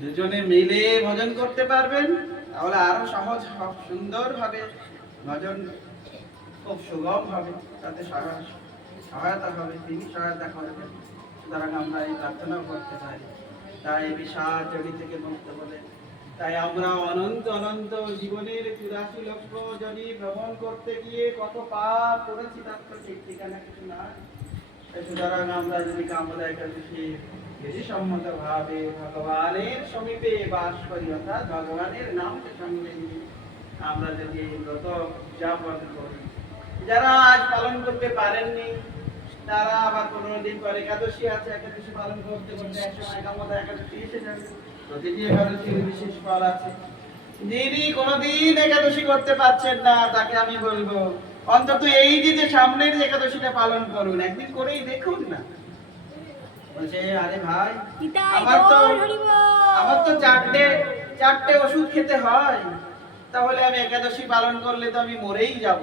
দুজনে মিলে ভজন করতে পারবেন, তাহলে আরো সহজ সুন্দর ভাবে ভজন খুব সুগম হবে, তাতে সহায়তা হবে, তিনি সহায়তা করবেন। সুতরাং আমরা এই প্রার্থনা করতে পারি। তাই বিশাল জড়ি থেকে মুক্ত বলে, তাই আমরা অনন্ত অনন্ত জীবনের 84 লক্ষ জনি ভ্রমণ করতে গিয়ে কত পাপ করেছি তার তো ঠিক ঠিকানা কিছু না। সুতরাং আমরা যদি কামনা একাদশী বেশি সম্মত ভাবে ভগবানের সমীপে বাস করি, অর্থাৎ ভগবানের নামকে সঙ্গে নিয়ে আমরা যদি এই ব্রত উদযাপন করি, যারা আজ পালন করতে পারেননি তারা আবার 15 দিন পরে একাদশী আছে, একাদশী পালন করতে করতে একসময় কামনা একাদশী এসে যাবে। প্রতিটি একাদশীর বিশেষ ফল আছে। যিনি কোনোদিন একাদশী করতে পারছেন না তাকে আমি বলবো অন্তত এই যে সামনের একাদশীটা পালন করুন, একদিন করেই দেখুন না। বলছে আরে ভাই, আমার তো চারটে ওষুধ খেতে হয়, তাহলে আমি একাদশী পালন করলে তো আমি মরেই যাব।